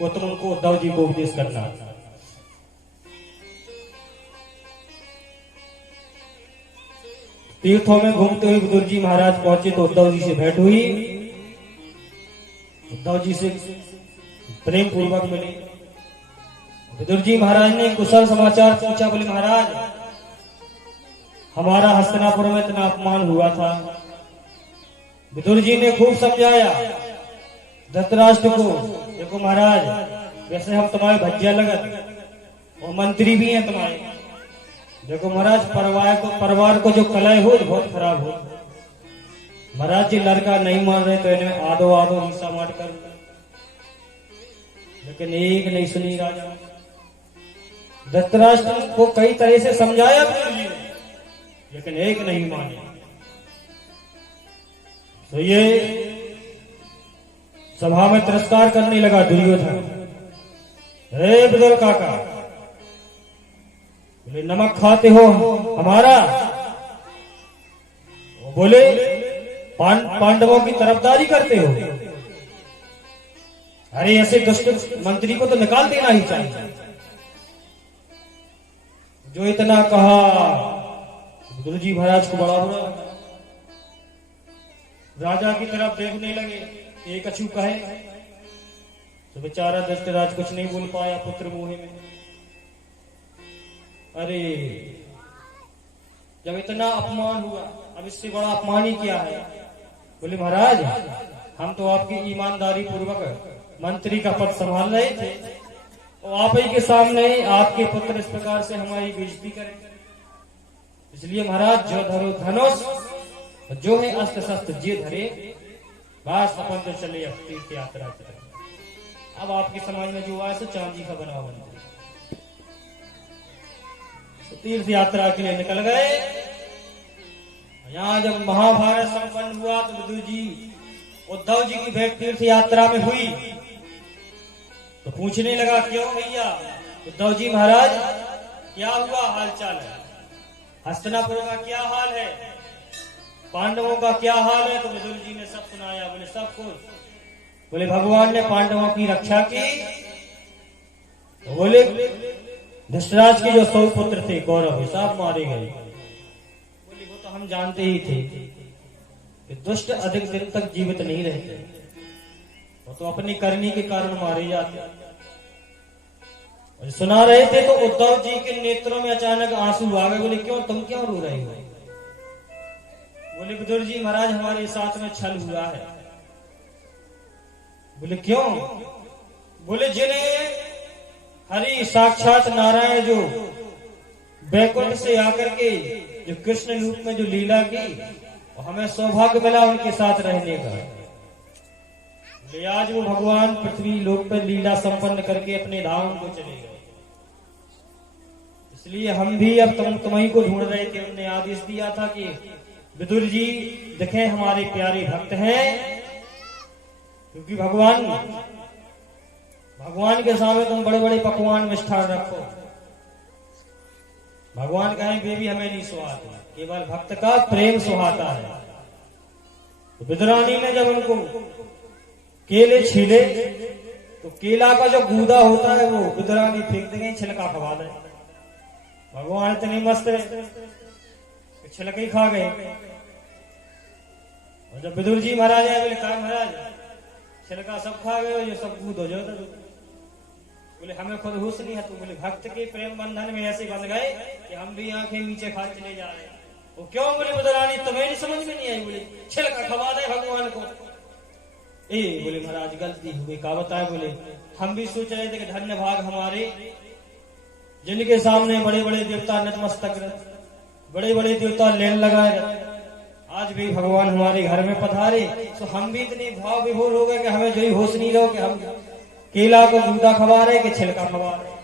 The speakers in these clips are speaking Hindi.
वो तुम उनको उद्धव जी को उपदेश करना। तीर्थों में घूमते हुए विदुर जी महाराज पहुंचे तो उद्धव जी से भेंट हुई। उद्धव जी से प्रेम पूर्वक मिले। विदुर जी महाराज ने कुशल समाचार पूछा। बोले महाराज, हमारा हस्तिनापुर में इतना अपमान हुआ था। विदुर जी ने खूब समझाया धृतराष्ट्र को, देखो महाराज, वैसे हम तुम्हारे भज्जिया लगत और मंत्री भी हैं तुम्हारे, देखो महाराज, परिवार को जो कलह हो बहुत खराब हो। महाराज जी लड़का नहीं मान रहे तो इन्हें आधो आधो हिस्सा मार कर, लेकिन एक नहीं सुनी राजा। धृतराष्ट्र को कई तरह से समझाया लेकिन एक नहीं माने। तो ये सभा में तिरस्कार करने लगा दुर्योधन। हे विदुर काका, बोले नमक खाते हो हमारा? बोले पांडवों की तरफदारी करते हो? अरे ऐसे दुष्ट मंत्री को तो निकाल देना ही चाहिए। जो इतना कहा गुरु जी महाराज को बड़ा बुरा। राजा की तरफ देखने लगे, एक अछू कहे तो बेचारा धृतराज कुछ नहीं बोल पाया पुत्र मोह में। अरे जब इतना अपमान हुआ, अब इससे बड़ा अपमान ही क्या है? बोले महाराज, हम तो आपकी ईमानदारी पूर्वक मंत्री का पद संभाल रहे थे और आप ही के सामने आपके पुत्र इस प्रकार से हमारी बेइज्जती करें। इसलिए महाराज, जो धरो धनुष, जो है अस्त्र शस्त्र जे धरे, बस अपन तो चले अब तीर्थ यात्रा करें। अब आपके समाज में जो आया सो चांदी का बना हुआ मंदिर। तो तीर्थ यात्रा के लिए निकल गए। यहाँ जब महाभारत संपन्न हुआ तो विदुर जी उद्धव जी की भेंट तीर्थ यात्रा में हुई तो पूछने लगा, क्यों भैया उद्धव जी महाराज, क्या हुआ, हाल चाल है? हस्तिनापुर का क्या हाल है? पांडवों का क्या हाल है? तो विदुर जी ने सब सुनाया। बोले सब कुछ? बोले भगवान ने पांडवों की रक्षा की। तो बोले धृतराज के जो 100 पुत्र थे कौरव, सब मारे गए। बोले वो तो हम जानते ही थे कि दुष्ट अधिक दिन तक जीवित नहीं रहते, वो तो अपनी करनी के कारण मारे जाते। और सुना रहे थे तो उद्धव जी के नेत्रों में अचानक आंसू आ गए। बोले क्यों, तुम क्यों रो रहे हो? बोले विदुर जी महाराज, हमारे साथ में छल हुआ है। बोले क्यों? बोले जिन्हें हरि साक्षात नारायण जो बैकुंठ से आकर के जो कृष्ण रूप में जो लीला की, हमें सौभाग्य मिला उनके साथ रहने का। आज वो भगवान पृथ्वी लोक पर लीला संपन्न करके अपने धाम को चले गए। इसलिए हम भी अब तुम्हीं को ढूंढ रहे थे। हमने आदेश दिया था कि विदुर जी देखें हमारे प्यारे भक्त हैं, क्योंकि भगवान के सामने तुम बड़े बड़े पकवान मिष्ठान रखो। भगवान कहें बेबी हमें नहीं सुहाता, केवल भक्त का प्रेम सुहाता है। तो विदुरानी ने जब उनको केले छीले तो केला का जो गूदा होता है वो विदुरानी फेंक देंगे, छिलका खवा दे। भगवान इतनी मस्त है, छिलके ही खा गए। और जब विदुर जी महाराज आए, बोले कहा महाराज छिलका सब खा गए, ये सब कूद हो जाओ। बोले हमें खुद होश नहीं है। तो बोले भक्त के प्रेम बंधन में ऐसे बंध गए कि हम भी आंखें नीचे खा चले जा रहे हैं। वो क्यों? बोले विदुरानी तुम्हें नहीं समझ में नहीं आई। बोले छिलका खवा दे भगवान को। बोले महाराज गलती हुई, का बताए? बोले हम भी सोच रहे थे कि धन्य भाग हमारे जिनके सामने बड़े बड़े देवता नतमस्तक रहते, बड़े बड़े देवता लेन लगाए, आज भी भगवान हमारे घर में पधारे। तो हम भी इतने भाव विभोर हो गए कि हमें जो ही होश नहीं रहो कि हम केला को गूदा खवा रहे कि छिलका खवा रहे।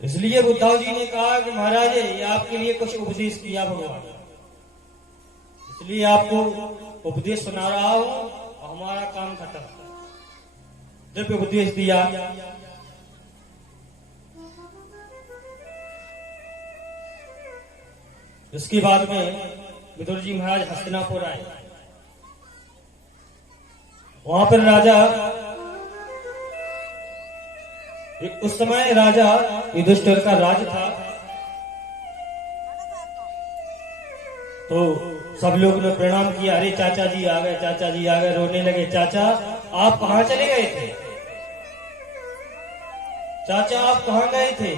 इसलिए उद्धव जी ने कहा कि महाराज ये आपके लिए कुछ उपदेश किया भगवान, इसलिए आपको उपदेश सुना रहा हूं और हमारा काम खत्म। दिव्य उपदेश दिया। इसके बाद में विदुर जी महाराज हस्तिनापुर आए। वहां पर राजा, उस समय राजा युधिष्ठिर का राज था। तो सब लोग ने प्रणाम किया, अरे चाचा जी आ गए, चाचा जी आ गए। रोने लगे, चाचा आप कहां चले गए थे? चाचा आप कहां गए थे?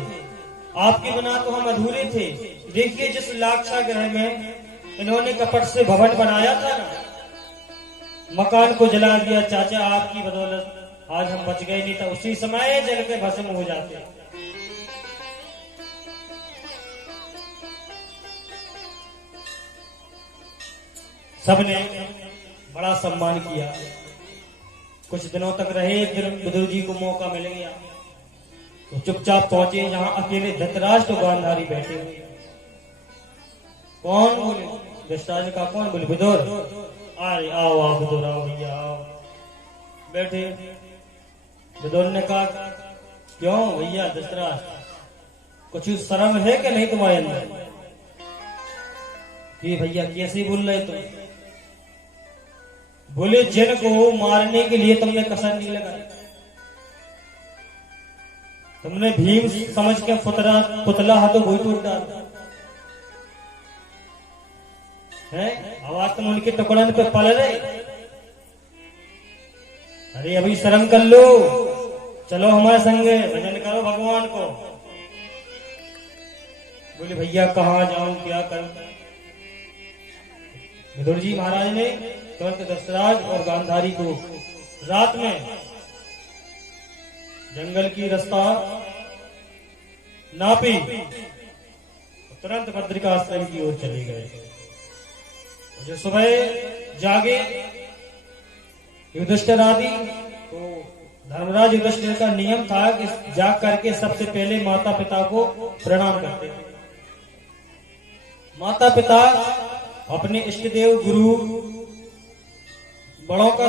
आपके बिना तो हम अधूरे थे। देखिए जिस लाक्षा ग्रह में इन्होंने कपट से भवन बनाया था ना, मकान को जला दिया। चाचा आपकी बदौलत आज हम बच गए, नहीं तो उसी समय जल के भस्म हो जाते। सबने बड़ा सम्मान किया। कुछ दिनों तक रहे, फिर विदुर जी को मौका मिल गया तो चुपचाप पहुंचे जहां अकेले धृतराष्ट्र गांधारी बैठे हुए। कौन बोले? धृतराष्ट्र का कौन बोले? विदुर। अरे आओ आओ विदुर, आओ भैया आओ, बैठे। विदुर ने कहा, क्यों भैया धृतराष्ट्र, कुछ शर्म है कि नहीं तुम्हारे अंदर? ये भैया कैसे बोल रहे तुम? बोले जिन को मारने के लिए तुमने कसर नहीं लगाई, तुमने भीम समझ के पुतला हाथों वही टूट डाला है। आवाज तुम उनके टुकड़न पे पल रहे। अरे अभी शर्म कर लो, चलो हमारे संगे भजन करो भगवान को। बोले भैया कहाँ जाऊं, क्या करूं? विदुर जी महाराज ने तुरंत दशरथ और गांधारी को रात में जंगल की रास्ता नापी, तुरंत बद्रिकाश्रम की ओर चले गए। जो सुबह जागे युधिष्ठिर आदि, तो धर्मराज युधिष्ठिर का नियम था कि जाग करके सबसे पहले माता पिता को प्रणाम करते थे। माता पिता अपने इष्ट देव गुरु बड़ों का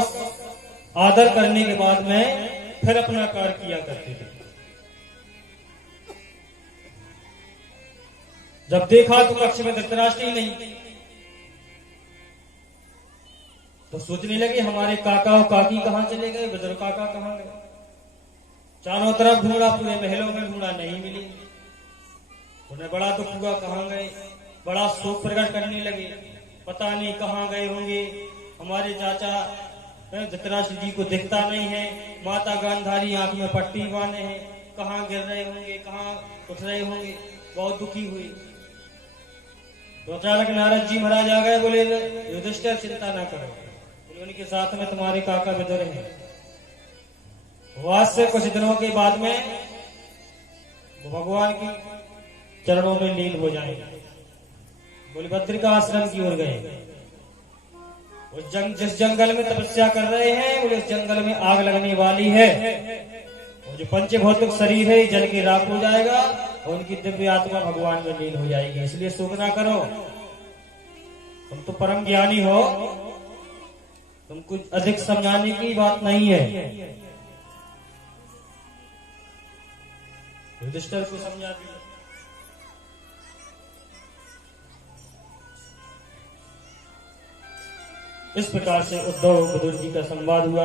आदर करने के बाद में फिर अपना कार्य किया करते थे। जब देखा तो कक्ष में धृतराष्ट्र ही नहीं, तो सोचने लगे हमारे काका और काकी कहां चले गए, विदुर काका कहां गए। चारों तरफ ढूंढा, पूरे महलों में ढूंढा, नहीं मिले। उन्हें बड़ा दुख हुआ, कहां गए। बड़ा शोक प्रकट करने लगे, पता नहीं कहां गए होंगे। हमारे चाचा धृतराष्ट्र जी को दिखता नहीं है, माता गांधारी आंख में पट्टी बांधे हैं, कहां गिर रहे होंगे, कहां उठ रहे होंगे। बहुत दुखी हुई। तो अचानक नारद जी महाराज आ गए, बोले युधिष्ठिर चिंता ना करो, बोले उनके साथ में तुम्हारे काका विदुर हैं। वास से कुछ दिनों के बाद में वो भगवान की चरणों में लीन हो जाएंगे। बोले बद्रिका आश्रम की ओर गए। जिस जंगल में तपस्या कर रहे हैं, बोले उस जंगल में आग लगने वाली है, और जो पंचभौतिक शरीर है जल के राख हो जाएगा और उनकी दिव्य आत्मा भगवान में लीन हो जाएगी। इसलिए शोक ना करो, तुम तो परम ज्ञानी हो, तुमको अधिक समझाने की बात नहीं है। युधिष्ठिर को समझा दिया। इस प्रकार से उद्धव विदुर जी का संवाद हुआ।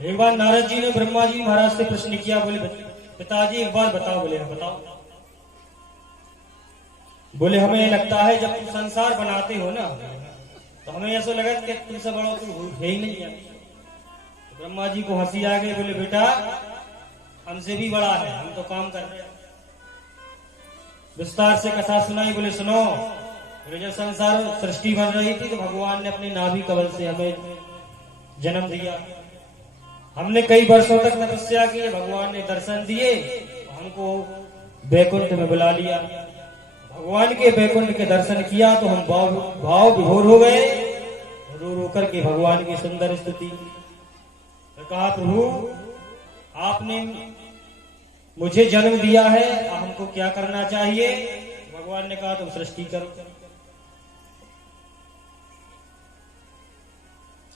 एक बार नारद जी ने ब्रह्मा जी महाराज से प्रश्न किया, बोले पिताजी एक बार बताओ। बोले बताओ। बोले हमें लगता है जब तुम संसार बनाते हो ना, तो हमें ऐसा लगा कि तुमसे बड़ा तो है ही नहीं है। तो ब्रह्मा जी को हंसी आ गई, बोले बेटा हमसे भी बड़ा है, हम तो काम कर रहे हैं। विस्तार से कथा सुनाई। बोले सुनो, जब संसार सृष्टि बन रही थी तो भगवान ने अपने नाभि कमल से हमें जन्म दिया। हमने कई वर्षों तक तपस्या की, भगवान ने दर्शन दिए, हमको बैकुंठ में बुला लिया। भगवान के बैकुंठ के दर्शन किया तो हम भाव विभोर हो गए, रो रो करके भगवान की सुंदर स्तुति। तो कहा प्रभु आपने मुझे जन्म दिया है, हमको क्या करना चाहिए? भगवान ने कहा तुम सृष्टि करो।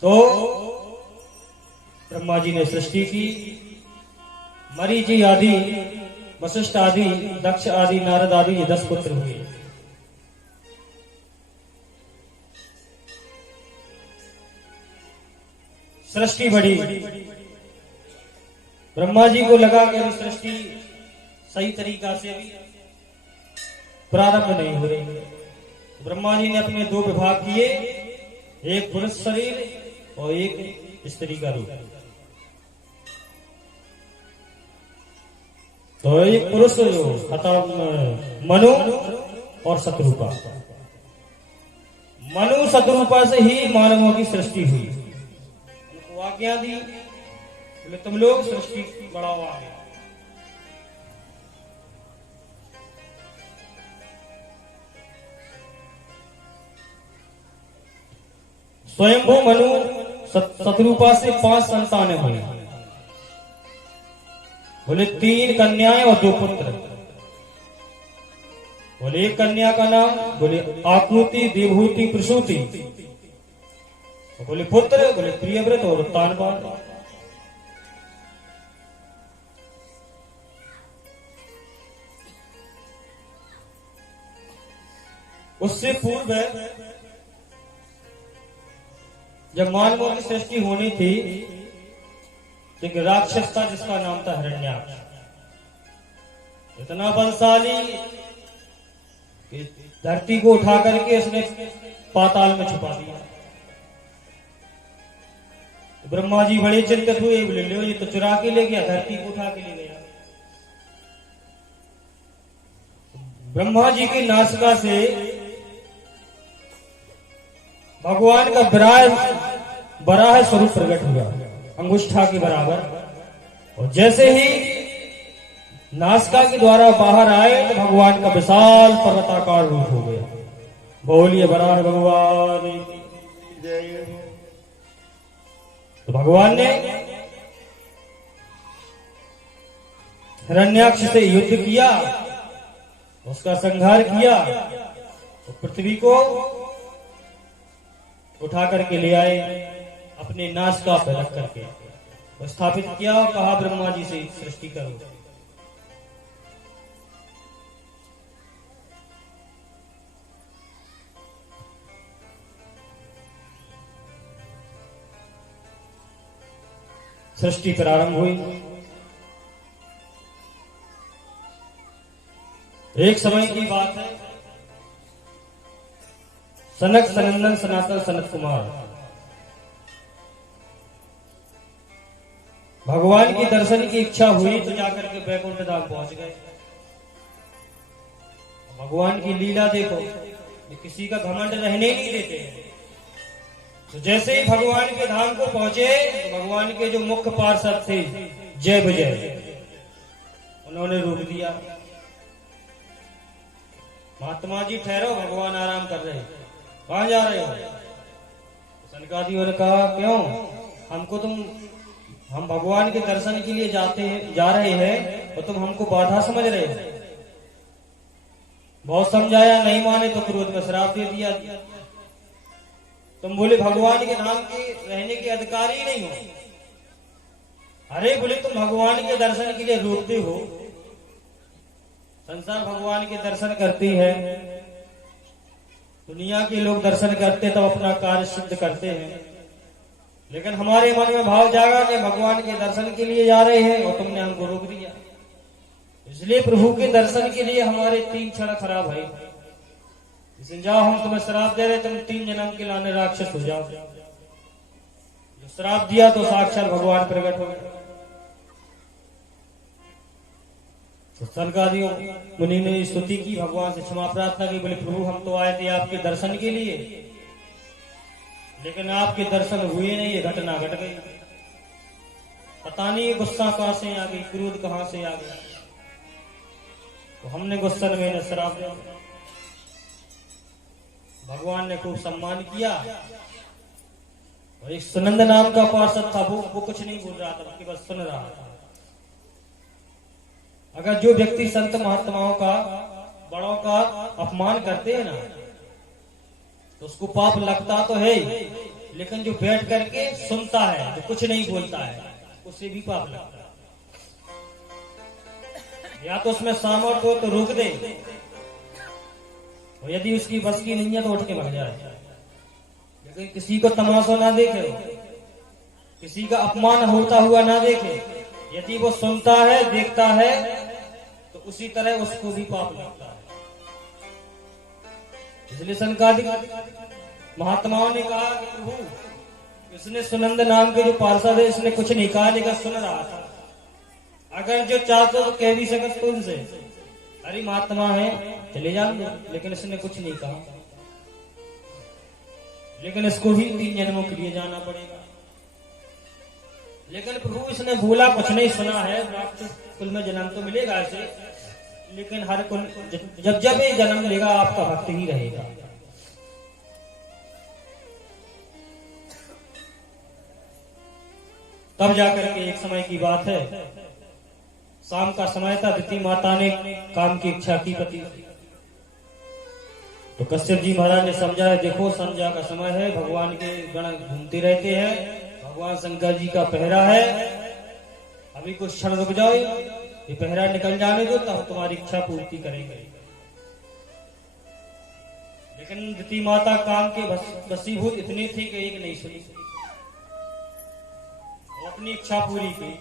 तो ब्रह्मा जी ने सृष्टि की। मरीचि आदि, वशिष्ठ आदि, दक्ष आदि, नारद आदि, ये 10 पुत्र हुए। सृष्टि बढ़ी। ब्रह्मा जी को लगा कि सृष्टि सही तरीका से प्रारंभ नहीं हो रही। ब्रह्मा जी ने अपने दो विभाग किए, एक पुरुष शरीर और एक स्त्री का रूप। तो एक पुरुष जो मनु और शत्रुपा, मनु शत्रुपा से ही मानवों की सृष्टि हुई। उनको आज्ञा दी, बोले तुम लोग सृष्टि बढ़ाओ आगे। स्वयंभू मनु शत्रुपा से 5 संतानें हुई। बोले 3 कन्याएं और 2 पुत्र। बोले एक कन्या का नाम बोले आकृति, देवहूति, प्रसूति। बोले पुत्र बोले प्रियव्रत और तानपान। उससे पूर्व जब मानवों की सृष्टि होनी थी, एक राक्षस था जिसका नाम था हिरण्याक्ष। इतना बलशाली कि धरती को उठा करके उसने पाताल में छुपा दिया। ब्रह्मा जी बड़े चिंतित हुए, बोले लो ये तो चुरा के ले गया, धरती को उठा के ले गया। ब्रह्मा जी की नासिका से भगवान का बराह स्वरूप प्रकट हुआ, अंगुष्ठा के बराबर। और जैसे ही नासिका के द्वारा बाहर आए तो भगवान का विशाल पर्वताकार रूप हो गया। बोलिए बराह भगवान जय। तो भगवान ने हिरण्याक्ष से युद्ध किया, उसका संहार किया, तो पृथ्वी को उठा करके ले आए, अपने नासिका पर रख करके स्थापित किया और कहा ब्रह्मा जी से सृष्टि करो। सृष्टि प्रारंभ हुई। एक समय की बात है, सनक सनंदन सनातन सनत कुमार भगवान की दर्शन की इच्छा हुई तो जाकर के वैकुंठ धाम पहुंच गए। भगवान की लीला देखो, किसी का घमंड रहने नहीं देते हैं। तो जैसे ही भगवान के धाम को पहुंचे, तो भगवान के जो मुख्य पार्षद थे जय विजय, उन्होंने रोक दिया। महात्मा जी ठहरो, भगवान आराम कर रहे हैं, कहां जा रहे हो? सनकादियों ने कहा क्यों, हम भगवान के दर्शन के लिए जा रहे हैं तो तुम हमको बाधा समझ रहे हो। बहुत समझाया, नहीं माने तो क्रोध में श्राप दे दिया। तुम बोले भगवान के धाम के रहने के अधिकारी ही नहीं हो। अरे बोले तुम भगवान के दर्शन के लिए रोकते हो। संसार भगवान के दर्शन करती है, दुनिया के लोग दर्शन करते तो अपना कार्य सिद्ध करते हैं, लेकिन हमारे मन में भाव जागा कि भगवान के दर्शन के लिए जा रहे हैं और तुमने हमको रोक दिया। इसलिए प्रभु के दर्शन के लिए हमारे 3 क्षण खराब है। इसलिए जाओ, हम तुम्हें श्राप दे रहे, तुम 3 जन्म के लाने राक्षस हो जाओ। जो श्राप दिया तो साक्षात भगवान प्रकट हो गए। तो सनकादियों मुनि ने स्तुति की, भगवान से क्षमा प्रार्थना की। बोले प्रभु हम तो आए थे आपके दर्शन के लिए, लेकिन आपके दर्शन हुए नहीं, ये घटना घट गई। पता नहीं गुस्सा कहां से आ गई, क्रोध कहां से आ गया। तो हमने गुस्सा में इन्हें श्राप दिया। भगवान ने खूब सम्मान किया। और एक सुनंद नाम का पार्षद था, वो कुछ नहीं बोल रहा था, बल्कि बस सुन रहा था। अगर जो व्यक्ति संत महात्माओं का, बड़ों का अपमान करते हैं ना, तो उसको पाप लगता तो है, लेकिन जो बैठ करके सुनता है, जो कुछ नहीं बोलता है, उससे भी पाप लगता है। या तो उसमें सामर्थ्य हो तो रोक दे, और यदि उसकी बस की नहीं है तो उठ के भाग जाए। लेकिन किसी को तमाशा ना देखे, किसी का अपमान होता हुआ ना देखे। यदि वो सुनता है, देखता है, तो उसी तरह उसको भी पाप लगता है। इसलिए संकादिक महात्माओं ने कहा कि प्रभु, इसने सुनंद नाम के जो पार्षद है, इसने कुछ नहीं कहा, लेकिन सुन रहा था। अगर जो चाहते तो कह भी सकते तो उनसे, अरे महात्मा है, चले जाओ, लेकिन इसने कुछ नहीं कहा। लेकिन इसको भी 3 जन्मों के लिए जाना पड़ेगा। लेकिन प्रभु इसने बोला कुछ नहीं, सुना है, आपको कुल में जन्म तो मिलेगा ऐसे, लेकिन हर कुल जब जब ये जन्म लेगा आपका भक्त ही रहेगा। तब जाकर के एक समय की बात है, शाम का समय था, दिति माता ने काम की इच्छा की पति। तो कश्यप जी महाराज ने समझाया, देखो संध्या का समय है, भगवान के गण घूमते रहते हैं, भगवान शंकर जी का पहरा है, अभी कुछ क्षण रुक जाओ, ये पहरा निकल जाने दो, तब तुम्हारी इच्छा पूर्ति करेंगे। लेकिन दिति माता काम के वशीभूत इतनी थी कि एक नहीं सुनी, वो अपनी इच्छा पूरी की।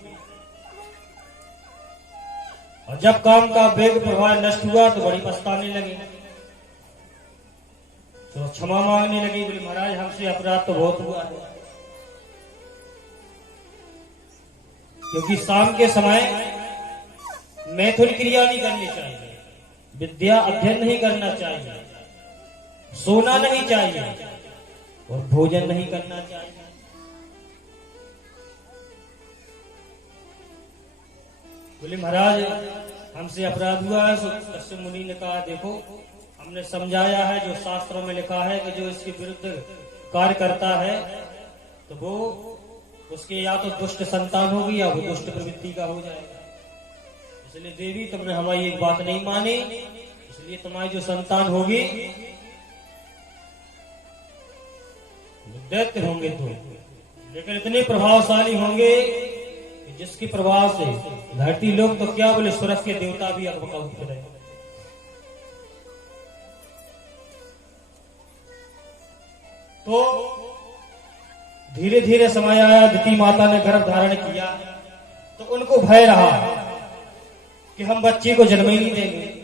और जब काम का वेग प्रभाव नष्ट हुआ तो बड़ी पछताने लगी, तो क्षमा मांगने लगी, बोले महाराज हमसे अपराध तो बहुत हुआ है, क्योंकि शाम के समय मैथुन क्रिया नहीं करनी चाहिए, विद्या अध्ययन नहीं करना चाहिए, सोना नहीं चाहिए और भोजन नहीं करना चाहिए। बोले महाराज हमसे अपराध हुआ है। कश्यप मुनि ने कहा, देखो हमने समझाया है, जो शास्त्रों में लिखा है कि जो इसके विरुद्ध कार्य करता है तो वो उसके या तो दुष्ट संतान होगी या वो दुष्ट प्रवृत्ति का हो जाएगा। इसलिए देवी तुमने हमारी एक बात नहीं मानी, इसलिए तुम्हारी जो संतान होगी दैत्य होंगे तो, लेकिन इतने प्रभावशाली होंगे कि जिसके प्रभाव से धरती लोग तो क्या बोले, स्वर्ग के देवता भी अकबका उठते रहे। तो धीरे धीरे समय आया, दिति माता ने गर्भ धारण किया, तो उनको भय रहा कि हम बच्चे को जन्म ही नहीं देंगे।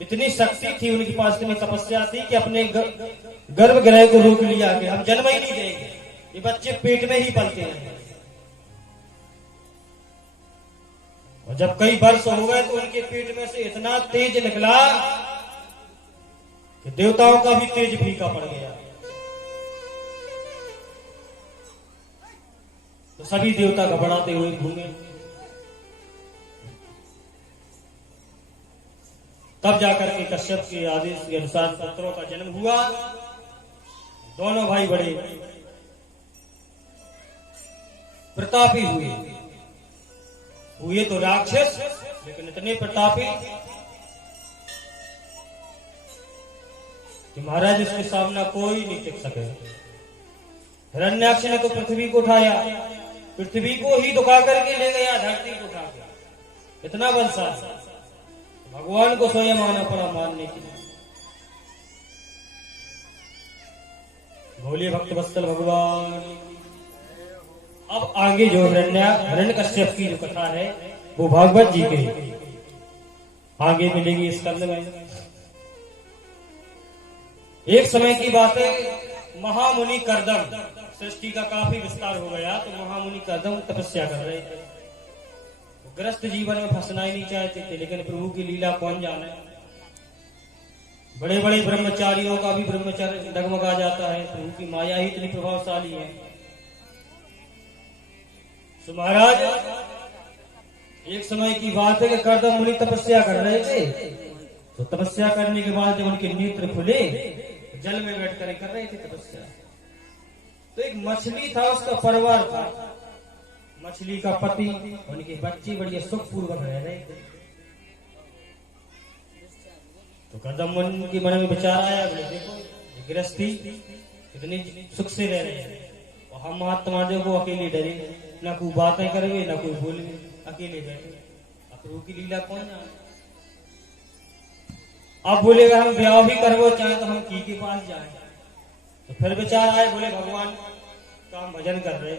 इतनी शक्ति थी उनके पास, इतनी तपस्या थी कि अपने गर्भगृह को रोक लिया कि हम जन्म ही नहीं देंगे, ये बच्चे पेट में ही पलते हैं। और जब कई वर्ष हो गए तो उनके पेट में से इतना तेज निकला कि देवताओं का भी तेज फीका पड़ गया। तो सभी देवता घबराते हुए घूमे। तब जाकर के कश्यप के आदेश के अनुसार पुत्रों का जन्म हुआ। दोनों भाई बड़े प्रतापी हुए तो राक्षस, लेकिन इतने प्रतापी कि महाराज इसके सामना कोई नहीं टिक सके। हिरण्याक्ष ने तो पृथ्वी को उठाया, पृथ्वी को ही दुखा करके ले गया, धरती को उठा के, इतना बलशाली। भगवान को स्वयं आना पड़ा मानने के लिए। बोलिए भक्त वत्सल भगवान। अब आगे जो हिरण्यकश्यप की जो कथा है वो भागवत जी के आगे मिलेगी इस स्कंद में। एक समय की बात है, महामुनि कर्दम, सृष्टि का काफी विस्तार हो गया तो महामुनि कर्दम तपस्या कर रहे थे। ग्रस्त जीवन में फंसना ही नहीं चाहते थे, लेकिन प्रभु की लीला कौन जाने। बड़े बड़े ब्रह्मचारियों का भी ब्रह्मचर्य डगमगा जाता है, प्रभु की माया ही इतनी प्रभावशाली है। तो महाराज एक समय की बात है कि कर्दम मुनि तपस्या कर रहे थे, तो तपस्या करने के बाद जब उनके नेत्र खुले, जल में बैठ कर रहे थे तपस्या, तो एक मछली था, उसका परिवार था, मछली का पति, उनके बच्चे बढ़िया सुखपूर्वक रह रहे थे। तो कर्दम मुनि के मन में विचार आया, बोले देखो गृहस्थी कितनी सुख से रह रहे हैं और हम महात्मा जो को अकेले डरे, ना कोई बातें करेंगे ना कोई बोलेंगे, अकेले बैठे। अब प्रभु की लीला कौन जाने। अब बोलेगा हम ब्याह भी करवो चाहे तो हम की के पास जाए। तो फिर विचार आए, बोले भगवान काम भजन कर रहे,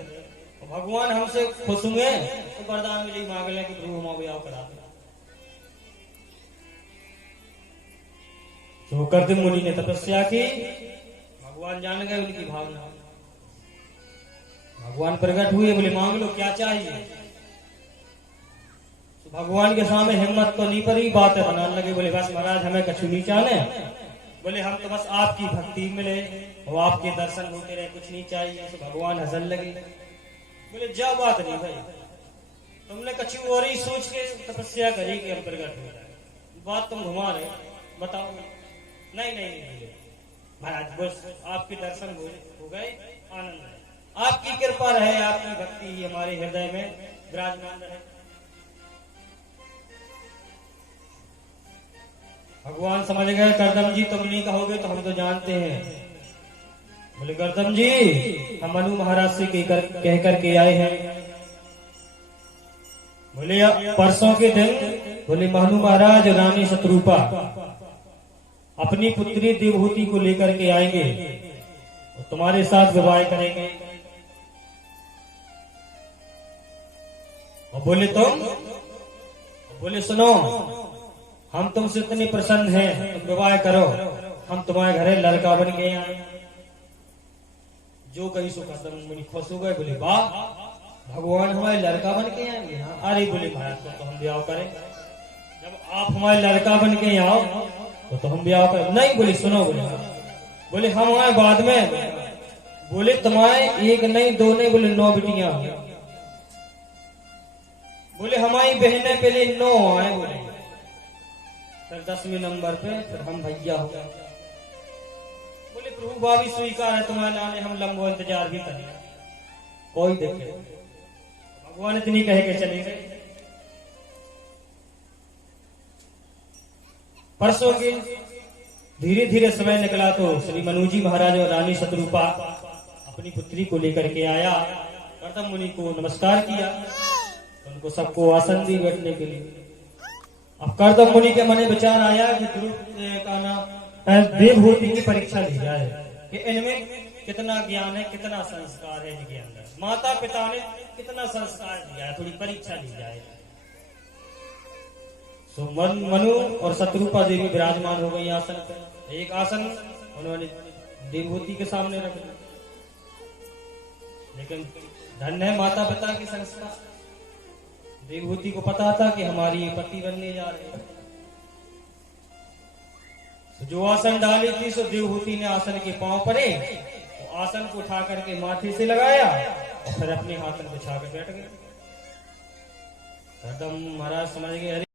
और भगवान हमसे खुश हुए तो वरदान मिली मांग लें कि प्रभु हम ब्याह करा दो। तो कर्दम मुनि ने तपस्या की, भगवान जान गए उनकी भावना, भगवान प्रकट हुए, बोले मांग लो क्या चाहिए। तो भगवान के सामने हिम्मत तो नहीं पड़ी, बातें बनाने लगे, बोले बस महाराज हमें कछु नहीं चाहने, बोले हम तो बस आपकी भक्ति मिले और आपके दर्शन होते रहे, कुछ नहीं चाहिए। तो भगवान हंसन लगे, बोले जा बात नहीं भाई, तुमने कछु और ही सोच के तपस्या करी कि हम प्रकट हो जाए, बात तुम घुमा रहे, बताओ। नहीं नहीं नहीं महाराज, बस आपके दर्शन हो गए, आनंद है, आपकी कृपा रहे, आपकी भक्ति हमारे हृदय में विराजमान रहे। भगवान समझ गए कर्दम जी तुम नहीं कहोगे तो हम तो जानते हैं। बोले कर्दम जी हम मनु महाराज से कह करके आए हैं। बोले परसों के दिन, बोले मनु महाराज रानी शत्रुपा अपनी पुत्री देवहूति को लेकर के आएंगे और तुम्हारे साथ विवाह करेंगे। और बोले तुम, बोले सुनो हम तुमसे इतने प्रसन्न हैं, तुम विवाह करो, हम तुम्हारे घरे लड़का बन गए आए। जो कही सो कर्दम मुनि खुश हो गए, बोले वाह भगवान हमारे लड़का बन के आएंगे। अरे बोले महाराज तो हम ब्याह करें, जब आप हमारे लड़का बन के आओ तो हम ब्याह करें। नहीं बोले सुनो, बोले हम आए बाद में, बोले तुम्हारे एक नहीं दो नहीं, बोले 9 बेटियां, बोले हमारी बहनें पहले 9 आए, बोले फिर 10वें नंबर पे फिर हम भैया हो गए। बोले प्रभु भाभी स्वीकार है तुम्हारे लाने, हम लंबो इंतजार भी करें, कोई देखे। भगवान इतनी कह के चले गए। परसों के धीरे धीरे समय निकला तो श्री मनुजी महाराज और रानी शत्रुपा अपनी पुत्री को लेकर के आया। कर्दम मुनि को नमस्कार किया, उनको सबको आसन दी बैठने के लिए। अब कर्दम मुनि के मन में विचार आया कि ध्रुव का ना देवहूति की परीक्षा ली जाए कि इनमें कितना ज्ञान है, कितना संस्कार है इनके अंदर, माता पिता ने कितना संस्कार दिया है, थोड़ी परीक्षा ली जाए। तो मनु और शत्रुपा देवी विराजमान हो गई आसन पर। एक आसन उन्होंने देवहूति के सामने रख दिया, लेकिन धन्य है माता पिता की संस्कार। देवहूति को पता था कि हमारी पति बनने जा रहे हैं, तो जो आसन डाली थी सो देवहूति ने आसन के पांव पड़े, तो आसन को उठा करके माथे से लगाया और फिर अपने हाथन बिछा कर बैठ गए। कर्दम महाराज समझ गए